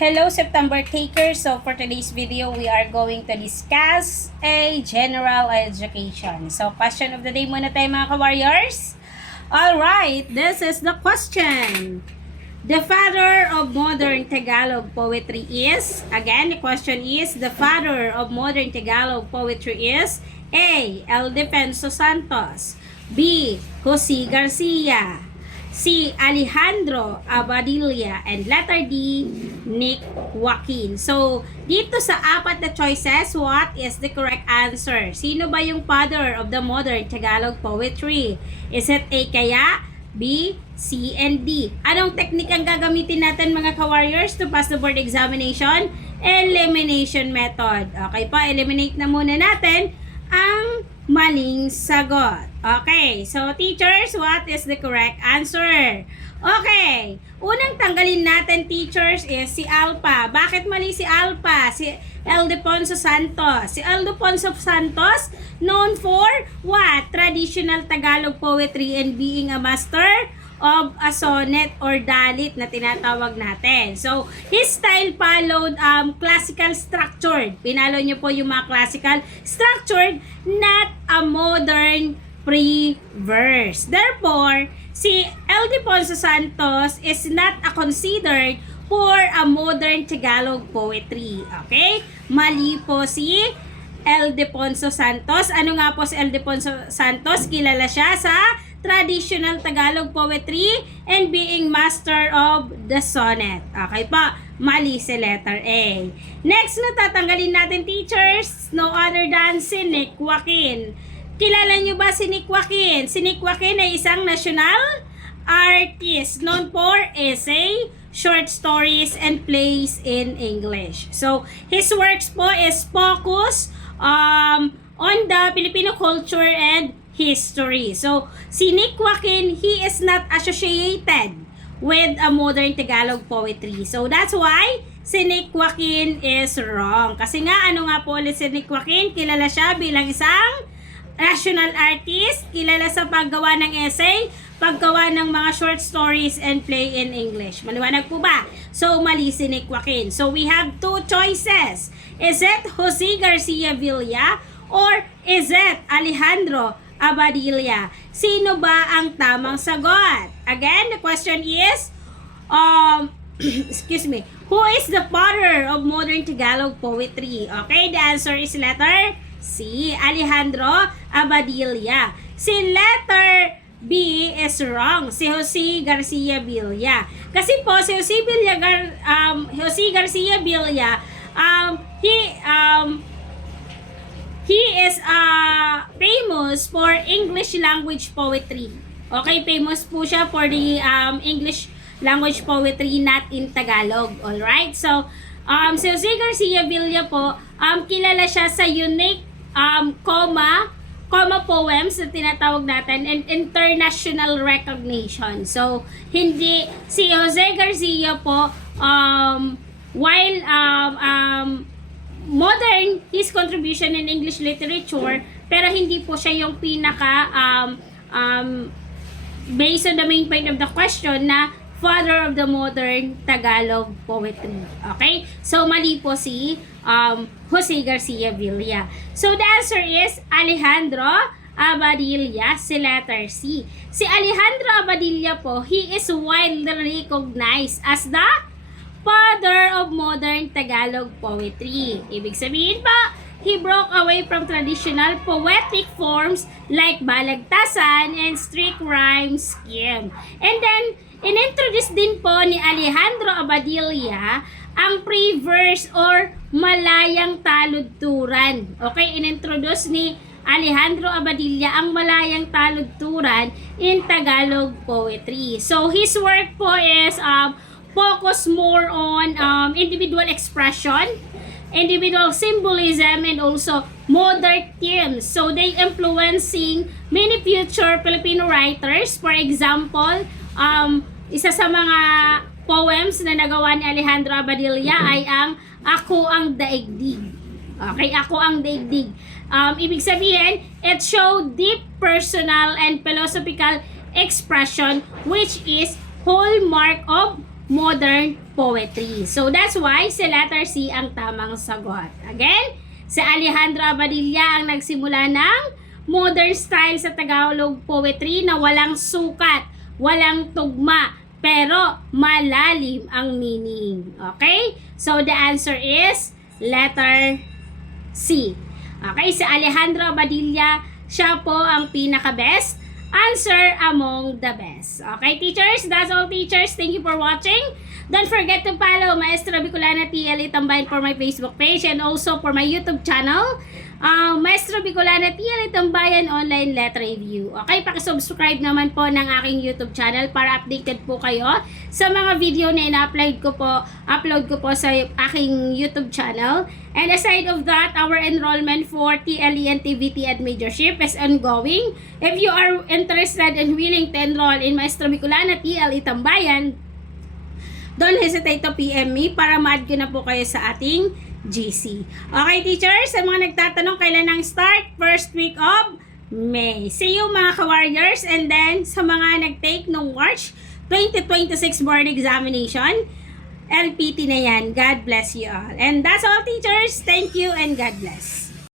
Hello September takers. So for today's video, we are going to discuss a general education. So question of the day muna tayo mga ka-warriors. Alright, this is the question. The father of modern Tagalog poetry is, again, the question is, the father of modern Tagalog poetry is A. Ildefonso Santos, B. Jose Garcia, C. Alejandro Abadilla, and letter D. Nick Joaquin. So, dito sa apat na choices, what is the correct answer? Sino ba yung father of the modern Tagalog poetry? Is it A. Kaya, B, C, and D? Anong technique ang gagamitin natin mga ka-warriors to pass the board examination? Elimination method. Okay pa, eliminate na muna natin ang maling sagot. Okay, so teachers, what is the correct answer? Okay, unang tanggalin natin teachers is si Alpha. Bakit mali si Alpha? Si Ildefonso Santos. Si Ildefonso Santos, known for what? Traditional Tagalog poetry and being a master of a sonnet or dalit na tinatawag natin. So, his style followed classical structured. Pinalo niyo po yung mga classical structured, not a modern pre-verse. Therefore, si Ildefonso Santos is not a considered for a modern Tagalog poetry. Okay? Mali po si Ildefonso Santos. Ano nga po si Ildefonso Santos? Kilala siya sa traditional Tagalog poetry and being master of the sonnet. Okay pa, mali si letter A. Next na tatanggalin natin teachers, no other than si Nick Joaquin. Kilala nyo ba si Nick Joaquin? Si Nick Joaquin ay isang national artist known for essay, short stories, and plays in English. So, his works po is focus on the Filipino culture and history. So, si Nick Joaquin, he is not associated with a modern Tagalog poetry. So, that's why si Nick Joaquin is wrong. Kasi nga, ano nga po ulit si Nick Joaquin? Kilala siya bilang isang national artist, kilala sa paggawa ng essay, paggawa ng mga short stories, and play in English. Maliwanag po ba? So, mali si Nick Joaquin. So, we have two choices. Is it Jose Garcia Villa or is it Alejandro Abadilla? Sino ba ang tamang sagot? Again, the question is, excuse me, who is the father of modern Tagalog poetry? Okay, the answer is letter C, Alejandro Abadilla. Si letter B is wrong, si Jose Garcia Villa. Kasi po, si Jose Garcia Villa, he is famous for English language poetry. Okay, famous po siya for the English language poetry, not in Tagalog. Alright, so si Jose Garcia Villa po, kilala siya sa unique comma poems na tinatawag natin and international recognition. So, hindi si Jose Garcia po while modern his contribution in English literature, pero hindi po siya yung pinaka based on the main point of the question na father of the modern Tagalog poetry. Okay? So, mali po si Jose Garcia Villa. So, the answer is Alejandro Abadilla, si letter C. Si Alejandro Abadilla po, he is widely recognized as the father of modern Tagalog poetry. Ibig sabihin pa, he broke away from traditional poetic forms like balagtasan and strict rhyme scheme. And then, inintroduce din po ni Alejandro Abadilla ang pre-verse or malayang taludturan. Okay, inintroduce ni Alejandro Abadilla ang malayang taludturan in Tagalog poetry. So, his work po is focus more on individual expression, individual symbolism, and also modern themes. So, they influencing many future Filipino writers. For example, isa sa mga poems na nagawa ni Alejandro Abadilla ay ang Ako ang Daigdig. Okay, Ako ang Daigdig. Ibig sabihin, it showed deep personal and philosophical expression which is hallmark of modern Poetry. So that's why si letter C ang tamang sagot. Again, si Alejandro Abadilla ang nagsimula ng modern style sa Tagalog poetry na walang sukat, walang tugma, pero malalim ang meaning. Okay? So the answer is letter C. Okay, si Alejandro Abadilla, siya po ang pinaka-best answer among the best. Okay, teachers? That's all, teachers. Thank you for watching. Don't forget to follow Maestra Bicolana TL Tambayan for my Facebook page and also for my YouTube channel, Maestra Bicolana TL Tambayan Online Letter Review. Okay, pakisubscribe naman po ng aking YouTube channel para updated po kayo sa mga video na ina-upload ko po sa aking YouTube channel. And aside of that, our enrollment for TLE and TVT at Majorship is ongoing. If you are interested and willing to enroll in Maestra Bicolana TLE Tambayan, don't hesitate to PM me para ma-add ko na po kayo sa ating GC. Okay, teachers, sa mga nagtatanong kailan ang start, first week of May. See you mga ka-warriors, and then sa mga nag-take nung March 2026 board examination, LPT na yan. God bless you all. And that's all, teachers. Thank you and God bless.